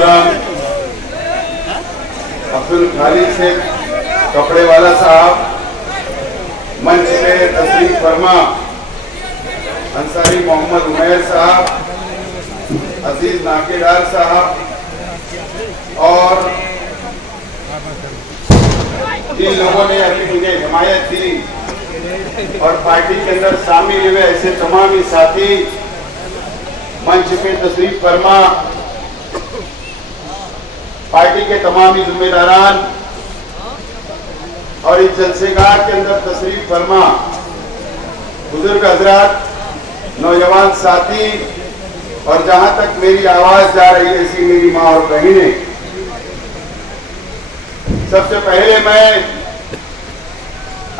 मोहतरम अब्दुल खालिद से कपड़े वाला साहब, मंच पे तशरीफ फरमा अंसारी मोहम्मद उमैर साहब, अजीज नाकेदार साहब और जिन लोगों ने अभी मुझे हिमायत दी और पार्टी के अंदर शामिल हुए ऐसे तमाम ही साथी, मंच पे तशरीफ फरमा पार्टी के तमाम ही जिम्मेदारान और इस जलसेगाह के अंदर तशरीफ फरमा बुजुर्ग हजरात, नौजवान साथी और जहां तक मेरी आवाज जा रही है ऐसी मेरी माँ और बहनें, सबसे पहले मैं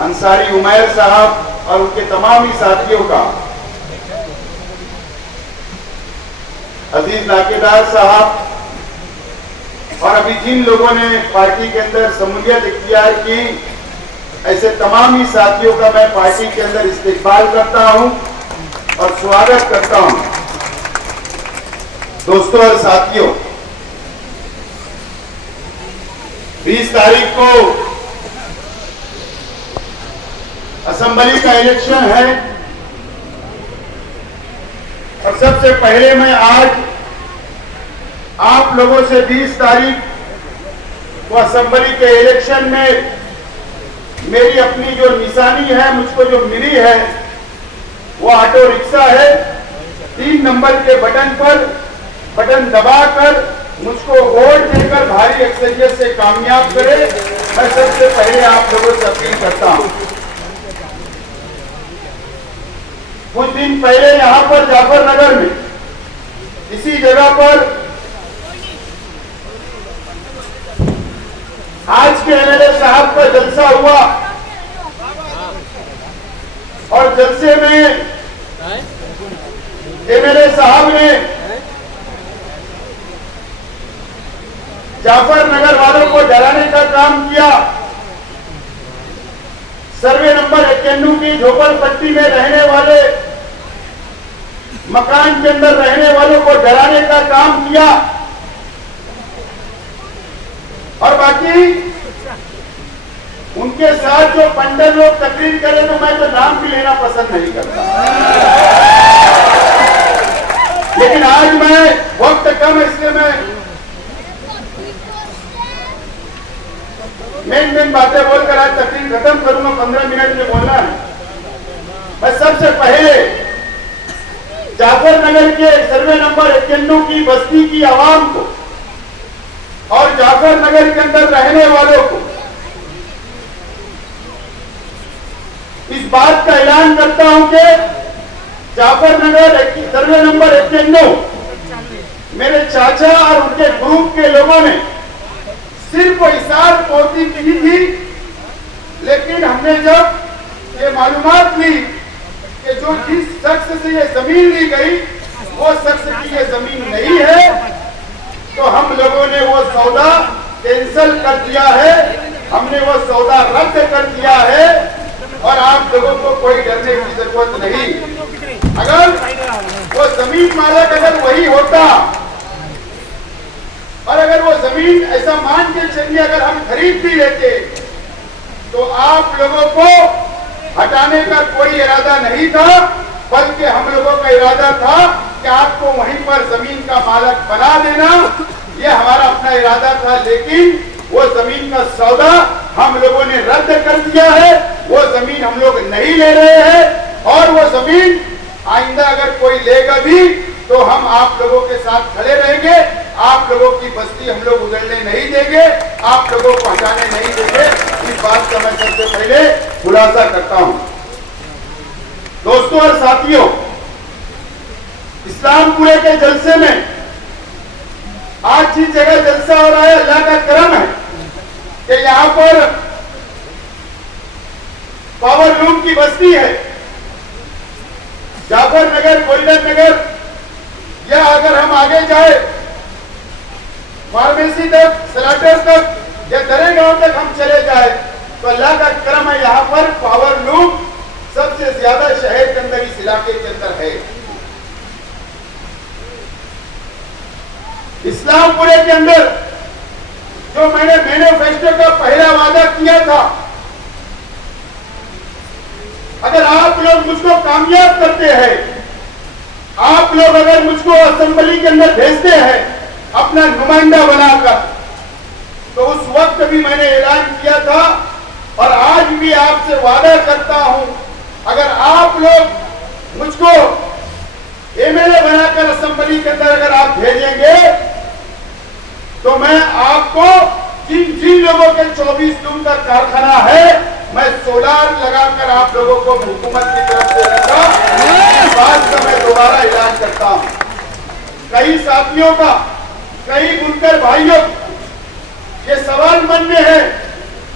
अंसारी उमैर साहब और उनके तमाम ही साथियों का, अजीज नाकेदार साहब और अभी जिन लोगों ने पार्टी के अंदर शमूलियत इख्तियार की ऐसे तमाम ही साथियों का मैं पार्टी के अंदर इस्तेकबाल करता हूं और स्वागत करता हूं। दोस्तों और साथियों, 20 तारीख को असेंबली का इलेक्शन है और सबसे पहले मैं आज आप लोगों से 20 तारीख को असेंबली के इलेक्शन में मेरी अपनी जो निशानी है, मुझको जो मिली है, वो ऑटो रिक्शा है। 3 नंबर के बटन पर बटन दबाकर मुझको वोट देकर भारी अक्सरियत से कामयाब करे, मैं सबसे पहले आप लोगों से अपील करता हूं। कुछ दिन पहले यहां पर जाफर नगर में इसी जगह पर आज के एमएलए साहब का जलसा हुआ और जलसे में एमएलए साहब ने जाफर नगर वालों को डराने का काम किया। सर्वे नंबर 91 की झोपड़पट्टी में रहने वाले, मकान के अंदर रहने वालों को डराने का काम किया और बाकी उनके साथ जो पंडित लोग तकरीर करें तो मैं तो नाम भी लेना पसंद नहीं करता, लेकिन आज मैं वक्त कम है इसलिए मैं मेन बातें बोलकर आज तकरीर खत्म करूंगा। 15 मिनट में बोलना है। मैं सबसे पहले जाफर नगर के सर्वे नंबर 91 की बस्ती की आवाम को और जाफर नगर के अंदर रहने वालों को इस बात का ऐलान करता हूं कि जाफर नगर सर्वे नंबर 91 मेरे चाचा और उनके ग्रुप के लोगों ने सिर्फ इशार पोती की थी, लेकिन हमने जब ये मालूमात ली कि जो जिस शख्स से ये जमीन ली गई वो शख्स की ये जमीन नहीं है, तो हम लोगों ने वो सौदा कैंसिल कर दिया है, हमने वो सौदा रद्द कर दिया है और आप लोगों को कोई डरने की जरूरत नहीं। अगर वो जमीन मालिक अगर वही होता और अगर वो जमीन ऐसा मान के चलिए अगर हम खरीद भी लेते तो आप लोगों को हटाने का कोई इरादा नहीं था, बल्कि हम लोगों का इरादा था कि आपको वहीं पर जमीन का मालिक बना देना, ये हमारा अपना इरादा था। लेकिन वो जमीन का सौदा हम लोगों ने रद्द कर दिया है, वो जमीन हम लोग नहीं ले रहे हैं और वो जमीन आइंदा अगर कोई लेगा भी तो हम आप लोगों के साथ खड़े रहेंगे। आप लोगों की बस्ती हम लोग उजड़ने नहीं देंगे, आप लोगों को हटाने नहीं देंगे। इस बात का मैं सबसे पहले खुलासा करता हूं। दोस्तों और साथियों, इस्लामपुरे के जलसे में आज जिस जगह जलसा हो रहा है, अल्लाह का करम है कि यहां पर पावर लूम की बस्ती है। जाफर नगर, गोल्डन नगर या अगर हम आगे जाए फार्मेसी तक, सलाटर तक या दरेगांव तक हम चले जाए तो अल्लाह का करम है, यहाँ पर पावर लूम सबसे ज्यादा शहर के अंदर, इस इलाके के अंदर है। इस्लामपुरे के अंदर जो मैंने मैनिफेस्टो का पहला वादा किया था, अगर आप लोग मुझको कामयाब करते हैं, आप लोग अगर मुझको असेंबली के अंदर भेजते हैं अपना नुमाइंदा बनाकर, तो उस वक्त भी मैंने ऐलान किया था और आज भी आपसे वादा करता हूं, अगर आप लोग मुझको एमएलए बनाकर असेंबली के अंदर अगर आप भेजेंगे, तो मैं आपको जिन जिन लोगों के 24 लूम का कारखाना है, मैं सोलार लगाकर आप लोगों को हुकूमत की तरफ से दूंगा। इस बात का मैं दोबारा ऐलान करता हूं। कई साथियों का, कई बुनकर भाइयों ये सवाल मन में है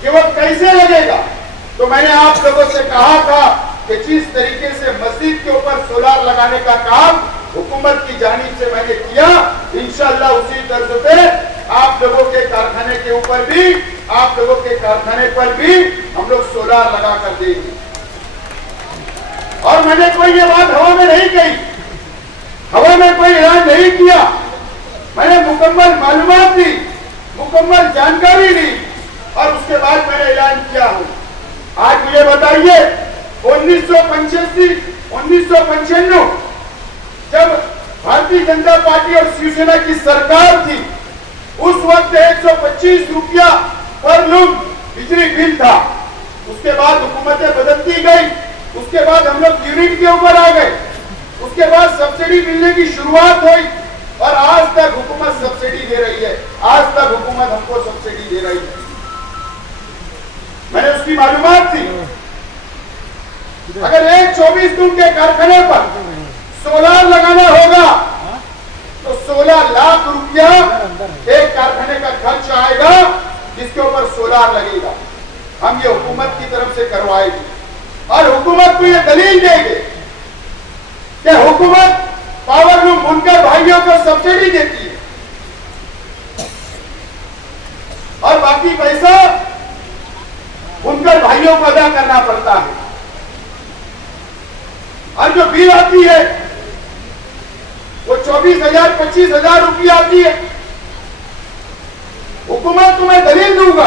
कि वो कैसे लगेगा। तो मैंने आप लोगों से कहा था कि जिस तरीके से मस्जिद के ऊपर सोलार लगाने का काम हुकूमत की जानिब से मैंने किया, इंशाअल्लाह उसी तर्ज पे आप लोगों के कारखाने के ऊपर भी, आप लोगों के कारखाने पर भी हम लोग सोलार लगा कर देंगे। और मैंने कोई ये बात हवा में नहीं कही, हवा में कोई ऐलान नहीं किया। मैंने मुकम्मल मालूमात दी, मुकम्मल जानकारी दी और उसके बाद मैंने ऐलान किया हूं। आज मुझे बताइए, 1995 जब भारतीय जनता पार्टी और शिवसेना की सरकार थी, उस वक्त 125 रुपया पर लूम बिजली बिल था। उसके बाद हुकूमतें बदलती गई, उसके बाद हम लोग यूनिट के ऊपर आ गए, उसके बाद सब्सिडी मिलने की शुरुआत हुई और आज तक हुकूमत सब्सिडी दे रही है। आज तक हुकूमत हमको सब्सिडी दे रही है। मैंने उसकी मालूमात थी। अगर एक 24 लूम के कारखाने पर सोलार लगाना होगा तो 16 लाख रुपया एक कारखाने का खर्च आएगा, जिसके ऊपर सोलार लगेगा। हम ये हुकूमत की तरफ से करवाएंगे और हुकूमत को ये दलील देंगे कि हुकूमत पावर लूम बुनकर भाइयों को सब्सिडी देती है और बाकी पैसा बुनकर भाइयों को अदा करना पड़ता है। और जो बिल आती है वो 24,000 25,000 रुपया आती है। हुकूमत को मैं दलील दूंगा,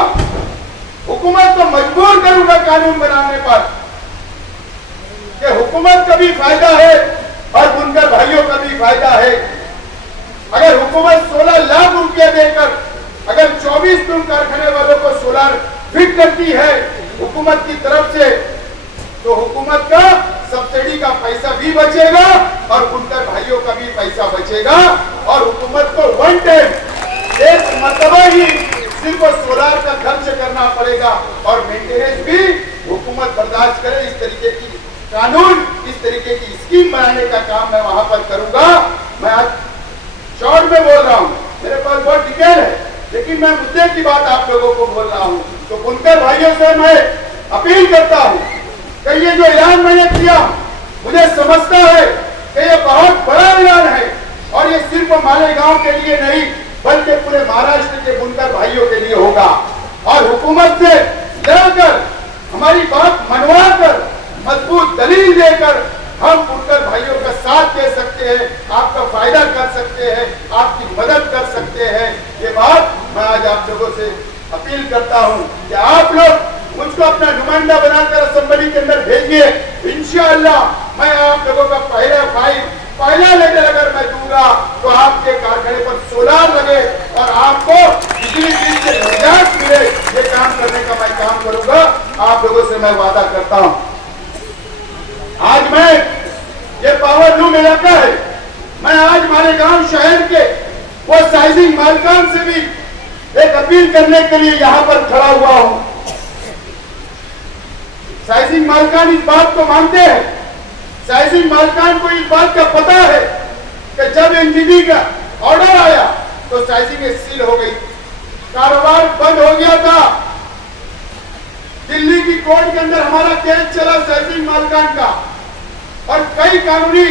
हुकूमत को मजबूर करूंगा कानून बनाने पर कि हुकूमत का भी फायदा है और बुनकर भाइयों का भी फायदा है। अगर हुकूमत 16 लाख रुपया देकर अगर 24 लूम कारखाने वालों को सोलार फिट करती है हुकूमत की तरफ से, तो हुकूमत का सब्सिडी का पैसा भी बचेगा और बुनकर भाइयों का भी पैसा बचेगा और हुकूमत को वन टाइम एक मरतबा ही सिर्फ सोलार का खर्च करना पड़ेगा और मेंटेनेंस भी हुकूमत बर्दाश्त करे। इस तरीके की कानून, इस तरीके की स्कीम बनाने का काम मैं वहां पर करूंगा। मैं आज शॉर्ट में बोल रहा हूं, मेरे पास बहुत डिटेल है, लेकिन मैं मुद्दे की बात आप लोगों को बोल रहा हूं। तो बुनकर भाइयों से मैं अपील करता हूं कि ये जो ऐलान मैंने किया, मुझे समझता है कि ये बहुत बड़ा ऐलान है और ये सिर्फ मालेगांव के लिए नहीं बल्कि पूरे महाराष्ट्र के बुनकर भाइयों के लिए होगा। और हुकूमत से लड़कर, हमारी बात मनवाकर, मजबूत दलील देकर हम बुनकर भाइयों का साथ दे सकते हैं, आपका फायदा कर सकते हैं, आपकी मदद कर सकते हैं। ये बात मैं आज आप लोगों से अपील करता हूं कि आप लोग मुझको अपना नुमाइंदा बनाकर असेंबली के अंदर भेजिए। इंशाअल्लाह मैं आप लोगों का पहला लेटर अगर मैं दूंगा तो आपके कारखाने पर सोलार लगे और आपको बिजली बिल से निजात मिले। ये काम करने का मैं काम करूंगा, आप लोगों से मैं वादा करता हूं। आज मैं ये पावर लूम इलाका है, मैं आज मालेगांव शहर के वो साइजिंग मालिकान से भी एक अपील करने के लिए यहां पर खड़ा हुआ हूं। साइजिंग मालिकान इस बात को मानते हैं, साइजिंग मालिकान को इस बात का पता है कि जब एनजीटी का ऑर्डर आया तो साइजिंग सील हो गई, कारोबार बंद हो गया था। दिल्ली की कोर्ट के अंदर हमारा केस चला साइजिंग मालिकान का और कई कानूनी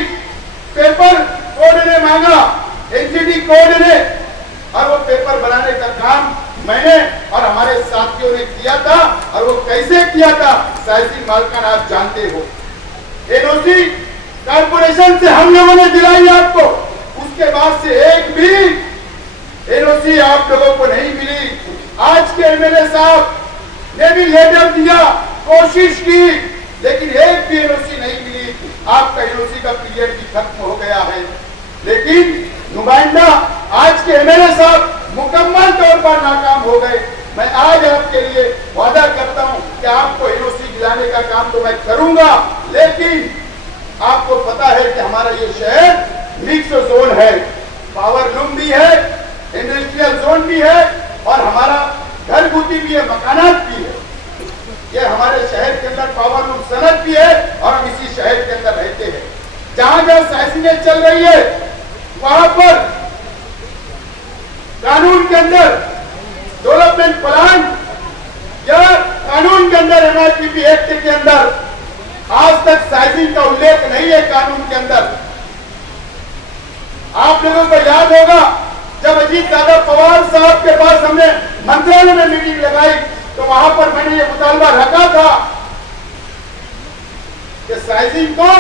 पेपर कोर्ट ने मांगा, एनजीटी कोर्ट ने, और वो पेपर बनाने का काम मैंने और हमारे साथियों ने किया था। और वो कैसे किया था, साइजिंग मालिकान आप जानते हो। एनओसी कॉर्पोरेशन से हम लोगों ने दिलाई आपको, उसके बाद से एक भी एनओसी आप लोगों को नहीं मिली। आज के एमएलए साहब ने भी लेटर दिया, कोशिश की, लेकिन एक भी एनओसी नहीं मिली। आपका एनओसी का पीरियड भी खत्म हो गया है। लेकिन नुमाइंदा आज के एमएलए साहब मुकम्मल तौर पर नाकाम हो गए। मैं आज आपके लिए वादा करता हूं कि आपको एनओसी दिलाने का काम तो मैं करूंगा, लेकिन आपको पता है कि हमारा ये शहर मिक्स जोन है, पावर लूम भी है, इंडस्ट्रियल जोन भी है और हमारा घर गुटी भी है, मकानात भी है। ये हमारे शहर के अंदर पावर लूम सनत भी है और हम इसी शहर के अंदर रहते हैं। जहां जहां साइजिंग चल रही है वहां पर कानून के अंदर डेवलपमेंट प्लान या कानून के अंदर एमआरपीपी एक्ट के अंदर आज तक साइजिंग का उल्लेख नहीं है कानून के अंदर। आप लोगों को याद होगा जब अजीत दादा पवार साहब के पास हमने मंत्रालय में मीटिंग लगाई तो वहां पर मैंने ये मुतालबा रखा था कि साइजिंग को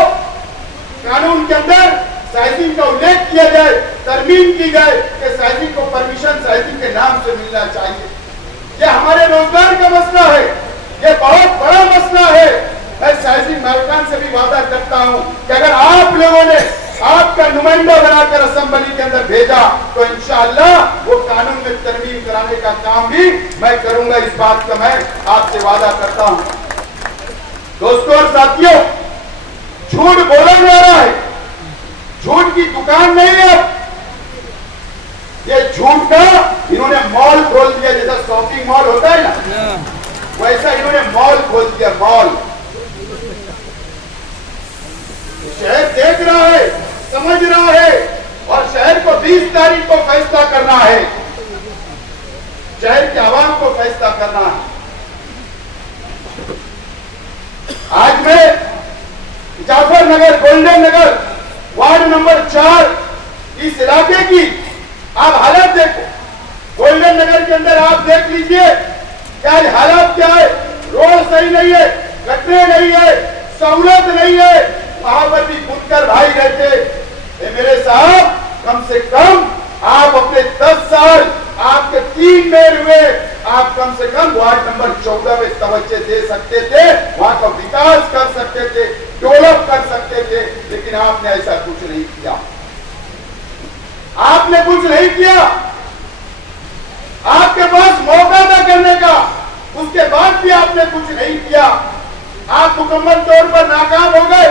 कानून के अंदर साइजिंग का उल्लेख किया जाए, तरमीम की जाए कि साइजिंग को परमिशन साइजिंग के नाम से मिलना चाहिए। यह हमारे रोजगार का मसला है, यह बहुत बड़ा मसला है। मैं साइजिंग मालिकान से भी वादा करता हूं कि अगर आप लोगों ने आपका नुमाइंदा बनाकर असेंबली के अंदर भेजा तो इंशाअल्लाह वो कानून में तरमीम कराने का काम भी मैं करूंगा। इस बात का मैं आपसे वादा करता हूं। दोस्तों और साथियों, झूठ बोला जा रहा है, झूठ की दुकान नहीं है। ये झूठ का इन्होंने मॉल खोल दिया, जैसा शॉपिंग मॉल होता है ना, वैसा इन्होंने मॉल खोल दिया, मॉल। शहर देख रहा है, समझ रहा है और शहर को 20 तारीख को फैसला करना है, शहर के आवाम को फैसला करना है। आज मैं जाफर नगर, गोल्डन नगर, वार्ड नंबर 4 इस इलाके की आप हालत देखो। गोल्डन नगर के अंदर आप देख लीजिए क्या हालत क्या है। रोड सही नहीं है, गटरे नहीं है, सहूलत नहीं है, वहां पर भी बुनकर भाई रहते। मेरे साहब, कम से कम आप अपने 10 साल आपके 3 मेयर हुए, आप कम से कम वार्ड नंबर 14 में तवज्जो दे सकते थे, वहां का विकास कर सकते थे, डेवलप कर सकते थे, लेकिन आपने ऐसा कुछ नहीं किया। आपने कुछ नहीं किया। आपके पास मौका था करने का, उसके बाद भी आपने कुछ नहीं किया। आप मुकम्मल तौर पर नाकाम हो गए।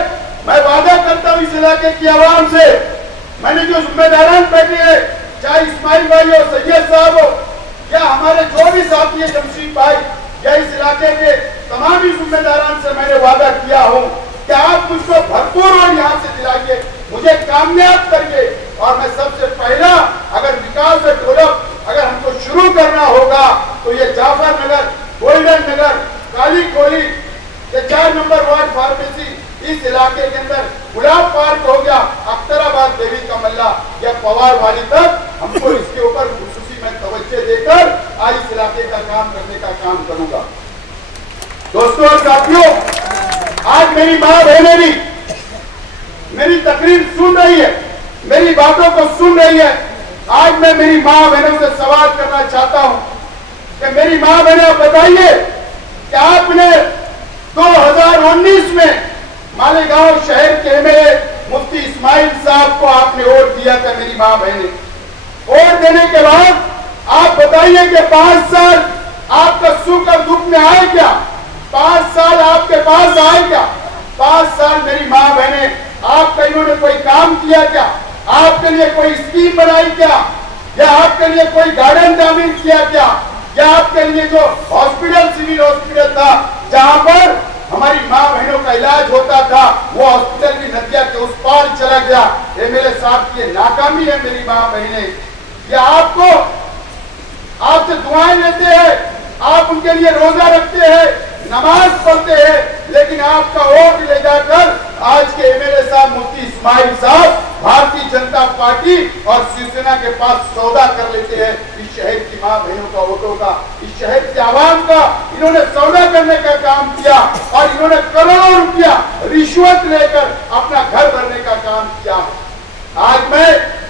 मैं वादा करता हूं इस इलाके की आवाम से, मैंने जो जिम्मेदारान बैठे हैं, चाहे इस्माइल भाई हो, सैयद साहब हो या हमारे जो भी साथी है, जमशीद भाई, या इस इलाके के तमाम ही जिम्मेदारान से मैंने वादा किया हूं कि आप मुझको भरपूर और यहाँ से दिलाइए, मुझे कामयाब करिए। और मैं सबसे पहला, अगर विकास और डेवलप अगर हमको शुरू करना होगा तो ये जाफर नगर, गोल्डन नगर, काली खोली, ये 4 नंबर वार्ड फार्मेसी, इस इलाके के अंदर गुलाब पार्क हो गया, अख्तराबाद, देवी का मल्ला या पवार वाली तक, हमको इसके ऊपर खुसूसी में तवज्जो देकर आज इस इलाके का काम करने का काम करूंगा। दोस्तों और साथियों, आज मेरी मां बहनें भी मेरी तकरीर सुन रही है, मेरी बातों को सुन रही है। आज मैं मेरी मां बहनों से सवाल करना चाहता हूं कि मेरी मां बहनें, आप बताइए कि आपने 2019 में मालेगांव शहर के एमएलए मुफ्ती इस्माइल साहब को आपने वोट दिया था। मेरी मां बहनें, वोट देने के बाद आप बताइए कि 5 साल आपका सुख और दुख में आए क्या? 5 साल आपके पास आए क्या? 5 साल मेरी मां बहनें, आपका इन्होंने कोई काम किया क्या? आपके लिए कोई स्कीम बनाई क्या? या आपके लिए कोई गार्डन तामीर किया क्या? या आपके लिए जो हॉस्पिटल, सिविल हॉस्पिटल था जहां पर हमारी मां बहनों का इलाज होता था, वो हॉस्पिटल भी नदिया के उस पार चला गया। एमएलए साहब की नाकामी है मेरी मां बहनें। या आपको, आपसे दुआएं लेते हैं, आप उनके लिए रोजा रखते हैं, नमाज पढ़ते हैं, लेकिन आपका वोट ले जाकर आज के एमएलए साहब मुफ्ती इस्माइल साहब भारतीय जनता पार्टी और शिवसेना के पास सौदा कर लेते हैं। इस शहर की मां बहनों का, वोटों का, इस शहर के आवाम का इन्होंने सौदा करने का काम किया और इन्होंने करोड़ों रुपया रिश्वत लेकर अपना घर भरने का काम किया। आज मैं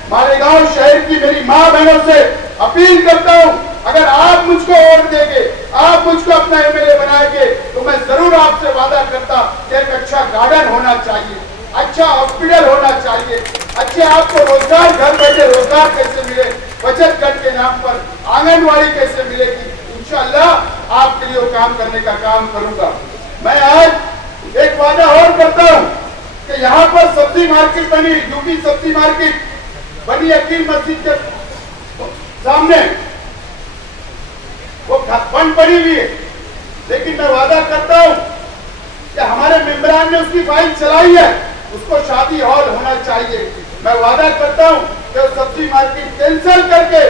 मालेगांव शहर की मेरी मां बहनों से अपील करता हूं, अगर आप मुझको वोट देंगे, आप मुझको अपना एमएलए बनाएंगे, तो मैं जरूर आपसे वादा करता कि एक अच्छा गार्डन होना चाहिए, अच्छा हॉस्पिटल होना चाहिए, अच्छे आपको रोजगार, घर बैठे रोजगार कैसे मिले, बचत गट के नाम पर आंगनवाड़ी कैसे मिलेगी, इंशाअल्लाह आपके लिए वो काम करने का काम करूंगा। मैं आज एक वादा और करता हूं कि यहाँ पर सब्जी मार्केट बनी, यूपी सब्जी मार्केट बनी अकील मस्जिद के सामने, वो बंद पड़ी हुई है, लेकिन मैं वादा करता हूं कि हमारे मेंबरान ने उसकी फाइल चलाई है, उसको शादी हॉल होना चाहिए। मैं वादा करता हूं कि सब्जी मार्केट कैंसिल करके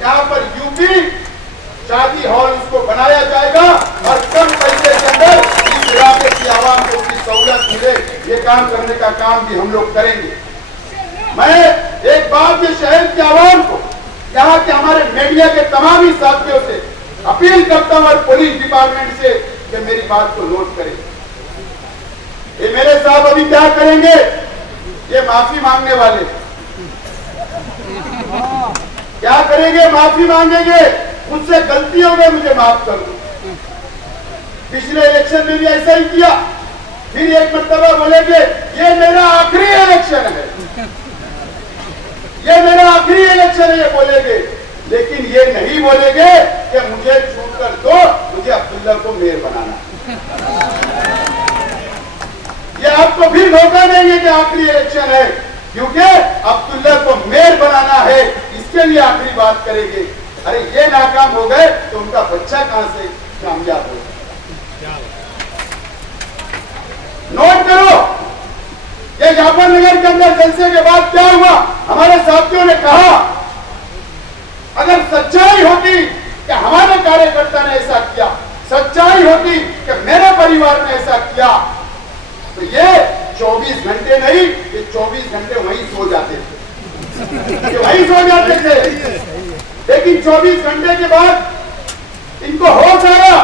यहाँ पर यूपी शादी हॉल उसको बनाया जाएगा और कम पैसे के अंदर इस इलाके की आवाम को उसकी सहूलत मिले, ये काम करने का काम भी हम लोग करेंगे। मैं एक बात ये शहर की आवाम को, यहाँ के हमारे मीडिया के तमाम ही साथियों से अपील करता हूँ और पुलिस डिपार्टमेंट से कि मेरी बात को नोट करें। ये मेरे साहब अभी क्या करेंगे, ये माफी मांगने वाले क्या करेंगे, माफी मांगेंगे, मुझसे गलती हो गई मुझे माफ कर दो। पिछले इलेक्शन में भी ऐसा ही किया, फिर एक मर्तबा बोलेंगे ये मेरा आखिरी इलेक्शन है, ये मेरा आखिरी इलेक्शन है, ये बोलेंगे, लेकिन ये नहीं बोलेंगे कि मुझे छूट कर दो, मुझे अब्दुल्ला को मेयर बनाना। ये आपको फिर मौका देंगे कि आखिरी इलेक्शन है, क्योंकि अब्दुल्ला को मेयर बनाना है, इसके लिए आखिरी बात करेंगे। अरे ये नाकाम हो गए तो उनका बच्चा कहां से कामयाब होगा। नोट करो, ये जाफर नगर के अंदर जलसे के बाद क्या हुआ, हमारे साथियों ने कहा अगर सच्चाई होती कि हमारे कार्यकर्ता ने ऐसा किया, सच्चाई होती कि मेरे परिवार ने ऐसा किया, तो ये 24 घंटे नहीं, ये 24 घंटे वहीं सो जाते थे, ये वहीं सो जाते थे। लेकिन 24 घंटे के बाद इनको होश आया,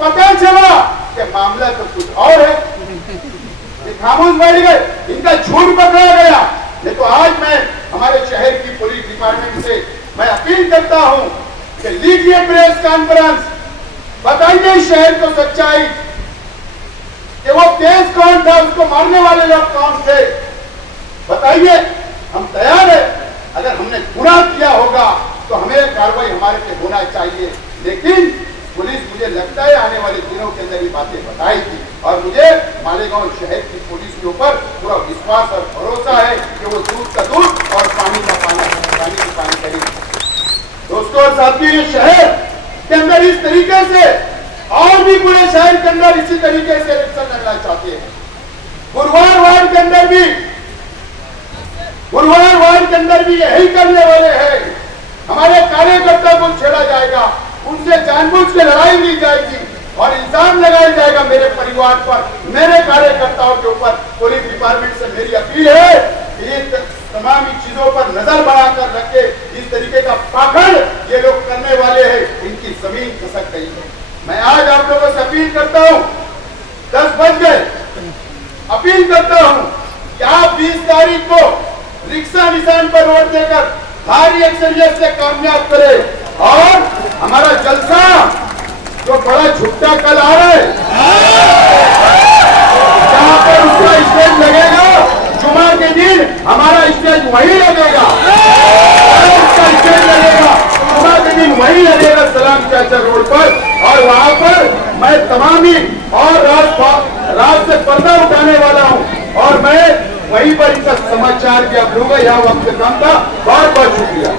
पता चला कि मामला तो कुछ और है, ये खामोश बैठ गए, इनका झूठ पकड़ा गया। नहीं तो आज मैं हमारे शहर की पुलिस डिपार्टमेंट से मैं अपील करता हूं कि लीजिए प्रेस कॉन्फ्रेंस, बताइए शहर को सच्चाई कि वो केस कौन था, उसको मारने वाले लोग कौन थे, बताइए। हम तैयार है, अगर हमने गुनाह किया होगा तो हमें कार्रवाई हमारे पे होना चाहिए, लेकिन पुलिस मुझे लगता है आने वाले दिनों के अंदर ये बातें बताएगी और मुझे मालेगांव शहर की पुलिस के ऊपर पूरा विश्वास और भरोसा है कि वो दूध का दूध और पानी का पानी, पानी की पानी करेगी। दोस्तों और साथियों, ये शहर के अंदर इस तरीके से और भी पूरे शहर के अंदर इसी तरीके से इलेक्शन लड़ना चाहते हैं। गुरुवार वार्ड के अंदर भी, गुरुवार वार्ड के अंदर भी यही करने वाले हैं। हमारे कार्यकर्ता को छेड़ा जाएगा, उनसे जानबूझ के लड़ाई ली जाएगी और इल्जाम लगाया जाएगा मेरे परिवार पर, मेरे कार्यकर्ताओं के ऊपर। पुलिस डिपार्टमेंट से मेरी अपील है कि ये तमाम चीजों पर नजर बनाकर रखे, इस तरीके का पाखंड ये लोग करने वाले हैं, इनकी जमीन खसक गई है। मैं आज आप लोगों से अपील करता हूं, 10 बज गए, अपील करता हूं कि आप 20 तारीख को रिक्शा निशान पर वोट देकर भारी अक्सरियत से कामयाब करें और हमारा जलसा जो बड़ा झुट्टा कल आ रहा है, जहां पर उसका स्टेज लगेगा, जुमा के दिन हमारा स्टेज वही लगेगा, उसका स्टेज लगेगा, जुमा के दिन वही लगेगा सलाम चाचा रोड पर। और वहां पर मैं तमामी और रात से पर्दा उठाने वाला हूं और मैं वहीं पर इनका समाचार भी आप लूंगा। यहाँ वक्त कम था, बहुत बहुत शुक्रिया।